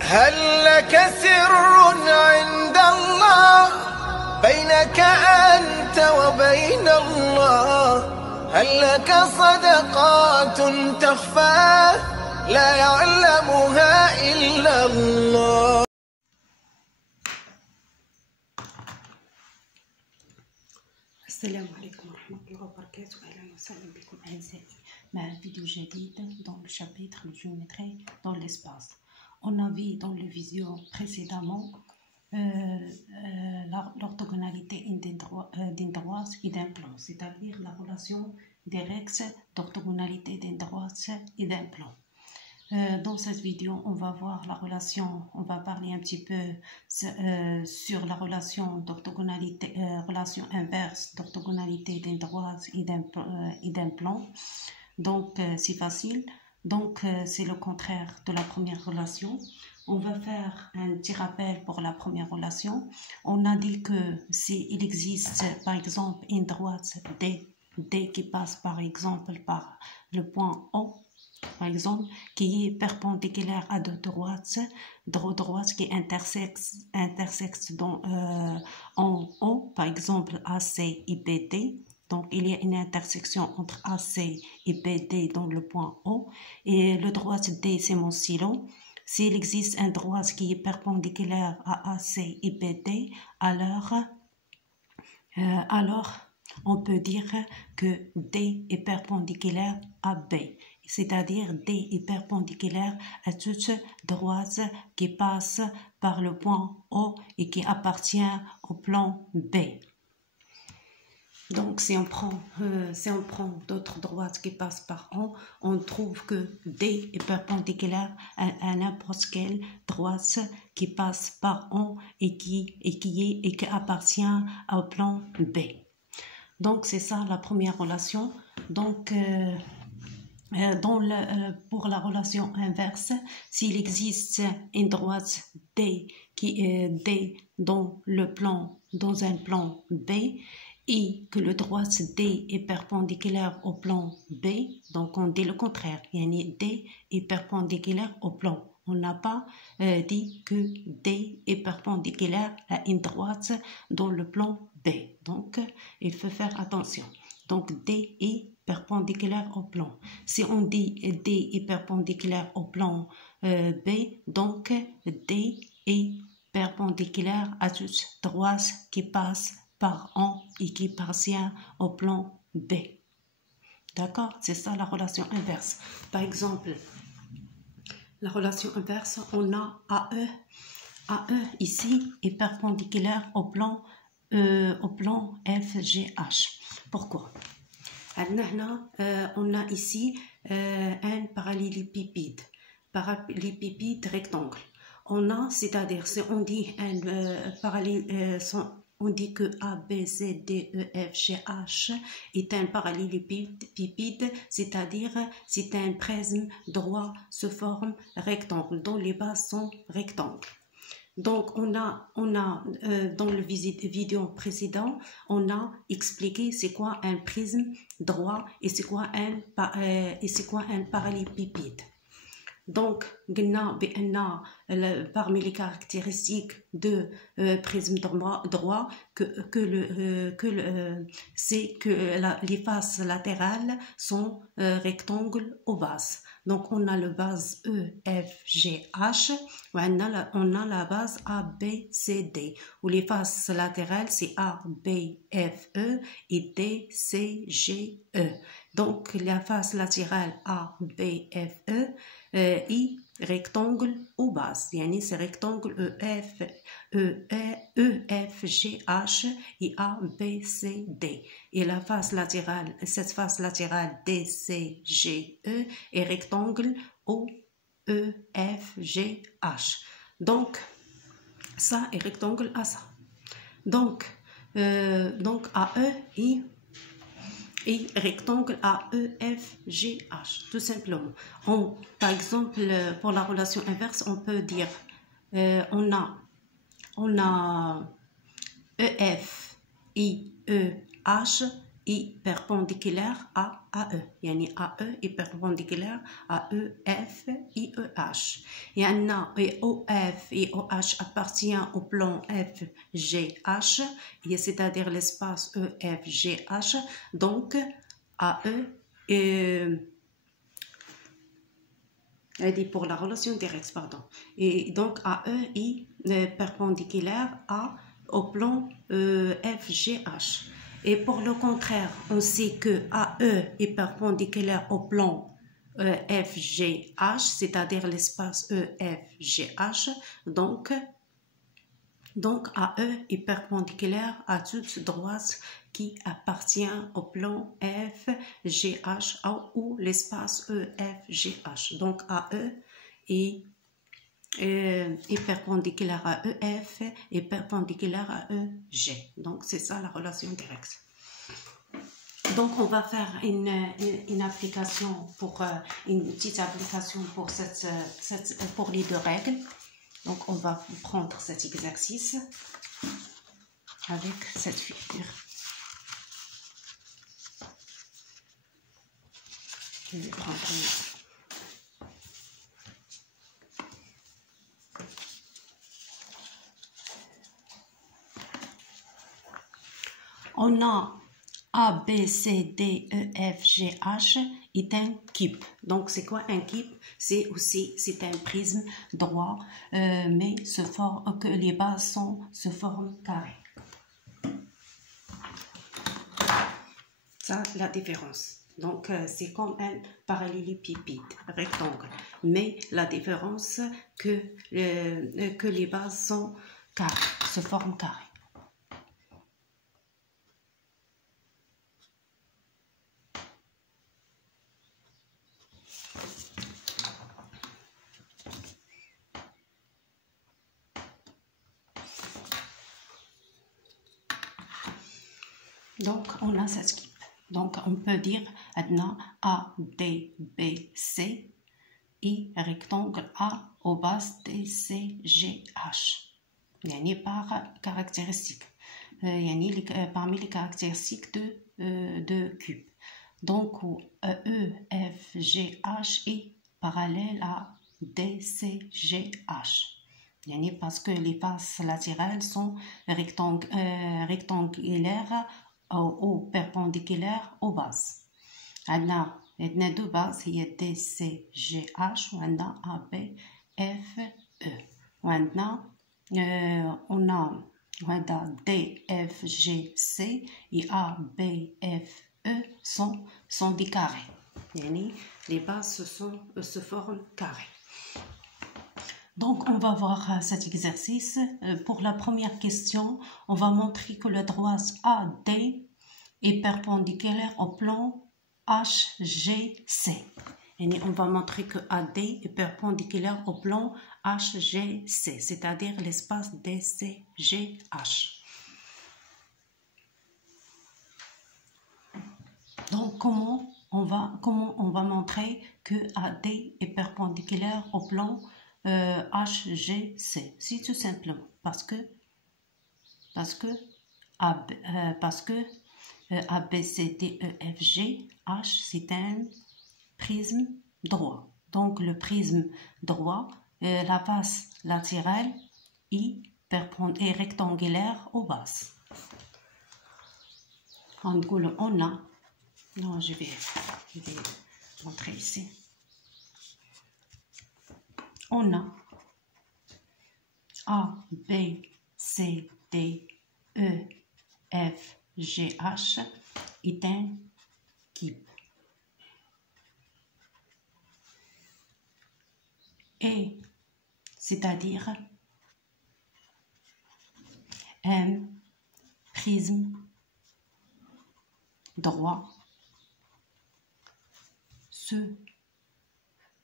هل لك سر عند الله بينك أنت وبين الله؟ هل لك صدقات تخفى لا يعلمها إلا الله؟ السلام عليكم ورحمة الله وبركاته. أهلا وسهلا بكم أعزائي مع فيديو جديد dans le chapitre géométrie dans l'espace. On a vu dans le vidéo précédemment l'orthogonalité d'une droite et d'un plan, c'est-à-dire la relation directe d'orthogonalité d'une droite et d'un plan. Dans cette vidéo, on va voir la relation, on va parler un petit peu sur la relation d'orthogonalité, relation inverse d'orthogonalité d'une droite et d'un plan. Donc, c'est facile. Donc, c'est le contraire de la première relation. On va faire un petit rappel pour la première relation. On a dit que s'il existe, par exemple, une droite D qui passe, par exemple, par le point O, par exemple, qui est perpendiculaire à deux droites qui intersectent en O, par exemple AC et BD. Donc, il y a une intersection entre AC et BD dans le point O. Et le droite D, c'est mon silo. S'il existe un droite qui est perpendiculaire à AC et BD, alors on peut dire que D est perpendiculaire à B. C'est-à-dire D est perpendiculaire à toute droite qui passe par le point O et qui appartient au plan B. Donc, si on prend d'autres droites qui passent par O, on trouve que D est perpendiculaire à n'importe quelle droite qui passe par O et qui appartient au plan B. Donc, c'est ça la première relation. Donc, pour la relation inverse, s'il existe une droite D qui est D dans un plan B, et que le droite D est perpendiculaire au plan B, donc on dit le contraire, D est perpendiculaire au plan. On n'a pas dit que D est perpendiculaire à une droite dans le plan B. Donc, il faut faire attention. Donc, D est perpendiculaire au plan. Si on dit D est perpendiculaire au plan B, donc D est perpendiculaire à toute droite qui passe par O et qui appartient au plan B. D'accord? C'est ça la relation inverse. Par exemple, la relation inverse, on a AE. AE ici est perpendiculaire au plan FGH. Pourquoi? On a ici un parallélépipède rectangle. On a, c'est-à-dire, si on dit on dit que A, B, C, D, E, F, G, H est un parallélépipède, c'est-à-dire c'est un prisme droit sous forme rectangle, dont les bases sont rectangles. Donc, on a dans le vidéo précédent, on a expliqué c'est quoi un prisme droit et c'est quoi un parallélépipède. Donc, parmi les caractéristiques de prisme droit, c'est que les faces latérales sont rectangles aux bases. Donc, on a le base E, F, G, H, on a la base A, B, C, D, où les faces latérales, c'est A, B, F, E et D, C, G, E. Donc, la face latérale A, B, F, E et rectangle aux bases. C'est rectangle EF, G, H et A, B, C, D. Et la face latérale, cette face latérale D, C, G, E est rectangle O, E, F, G, H. Donc, ça est rectangle à ça. Donc AE et rectangle AEFGH, tout simplement. Par exemple, pour la relation inverse, on peut dire on a EF et EH est perpendiculaire à AE. يعني AE est perpendiculaire à EF et EH. Et OF et OH appartient au plan FGH, c'est-à-dire l'espace EFGH. Donc, AE elle dit pour la relation directe, pardon. Et donc, AE est perpendiculaire au plan FGH. Et pour le contraire, on sait que AE est perpendiculaire au plan FGH, c'est-à-dire l'espace EFGH. Donc, AE est perpendiculaire à toute droite qui appartient au plan FGH ou l'espace EFGH. Donc, AE est perpendiculaire à EF et perpendiculaire à EG. Donc, c'est ça la relation directe. Donc, on va faire une application une petite application pour pour les deux règles. Donc, on va prendre cet exercice avec cette figure. Je vais prendre on a A, B, C, D, E, F, G, H est un cube. Donc, c'est quoi un cube? C'est un prisme droit, mais que les bases se forment carrées. Ça, la différence. Donc, c'est comme un parallélépipède rectangle. Mais la différence que les bases sont carrées, se forment carrées. Donc, on a cette cube. Donc, on peut dire maintenant A, D, B, C et rectangle A au base D, C, G, H. Yani par caractéristique. Parmi les caractéristiques de cube. Donc, E, F, G, H est parallèle à D, C, G, H. Parce que les faces latérales sont rectangulaires ou perpendiculaires aux bases. On a deux bases, il y a D, C, G, H, on a A, B, F, E. On a D, F, G, C et A, B, F, E sont des carrés. Les bases se forment carrés. Donc, on va voir cet exercice. Pour la première question, on va montrer que le droit AD est perpendiculaire au plan HGC. Et on va montrer que AD est perpendiculaire au plan HGC, c'est-à-dire l'espace DCGH. Donc, comment on va montrer que AD est perpendiculaire au plan HGC? C'est tout simplement parce que ABCDEFG H c'est un prisme droit. Donc le prisme droit, la face latérale est rectangulaire aux bases. On a, non je vais montrer ici. On a A, B, C, D, E, F, G, H est un cube. Et c'est-à-dire un prisme droit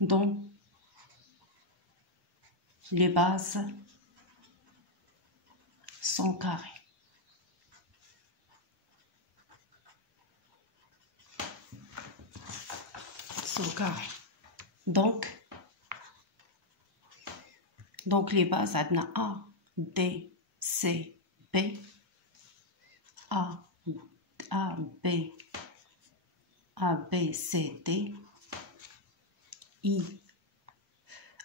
dont les bases sont carrées. Donc les bases A, D, C, B, A, A, B, C, D. I,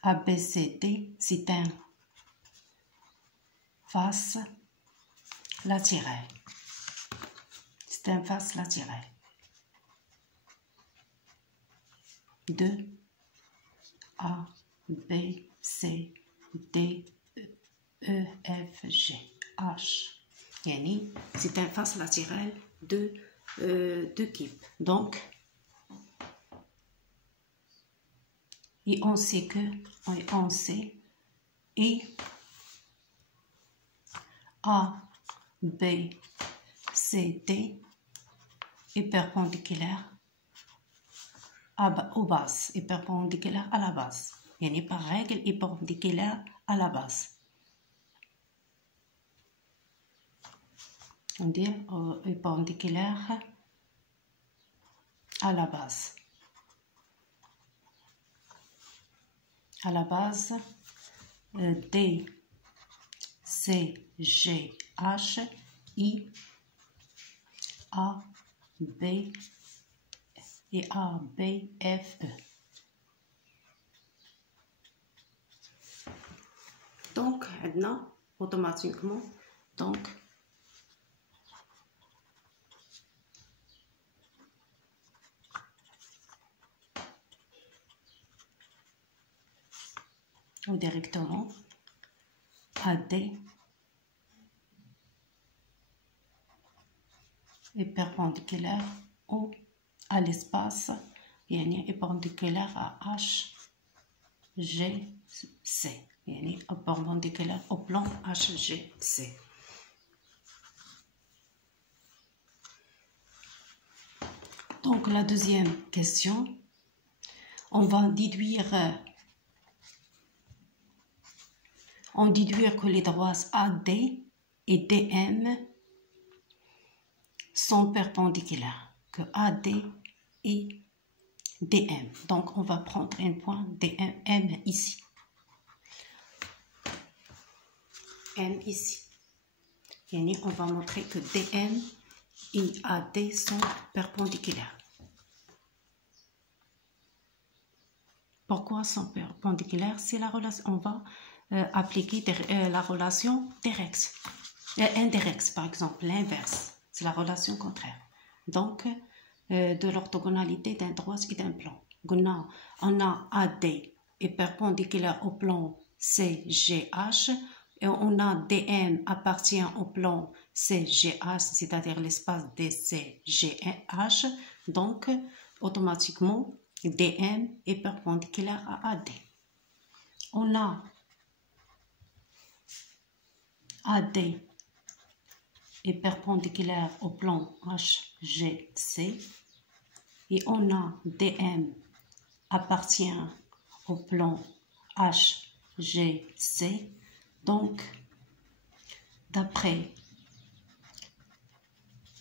A, B, C, D, c'est un face latéral. C'est un face latéral. 2, A, B, C, D, E, F, G, H. Yani, c'est un face latéral de type. Donc, et on sait que, et A, B, C, D est perpendiculaire aux bases, est perpendiculaire à la base. Yani, par règle, est perpendiculaire à la base. On dit perpendiculaire à la base. À la base, D, C, G, H, I, A, B et A, B, F, E. Donc, maintenant, automatiquement, donc, ou directement AD est perpendiculaire à l'espace, yani est perpendiculaire à H, G, C, yani est perpendiculaire au plan H, G, C. Donc la deuxième question, on va déduire que les droites AD et DM sont perpendiculaires, que AD et DM. Donc, on va prendre un point DM, M ici. M ici. Et on va montrer que DM et AD sont perpendiculaires. Pourquoi sont perpendiculaires? C'est la relation, on va appliquer la relation directe, indirecte, par exemple, l'inverse, c'est la relation contraire. Donc, de l'orthogonalité d'un droit et d'un plan. On a AD est perpendiculaire au plan CGH et on a DM appartient au plan CGH, c'est-à-dire l'espace DCGH. Donc, automatiquement, DM est perpendiculaire à AD. On a AD est perpendiculaire au plan HGC et on a DM appartient au plan HGC. Donc, d'après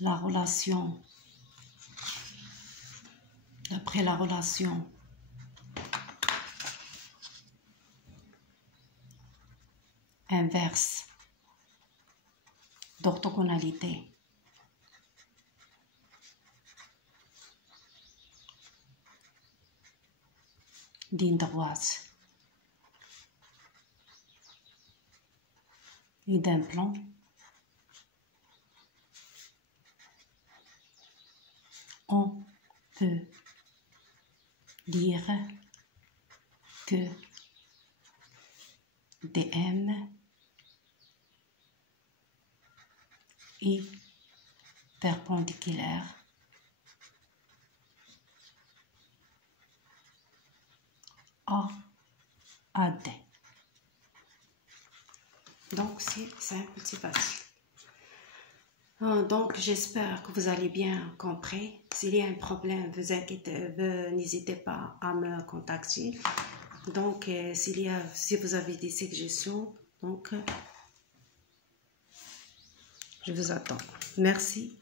la relation inverse d'orthogonalité d'une droite et d'un plan, on peut dire que DM est perpendiculaire à AD. Donc, c'est simple, c'est facile. Donc, j'espère que vous allez bien compris. S'il y a un problème, n'hésitez pas à me contacter. Donc, si vous avez des suggestions, donc, je vous attends. Merci.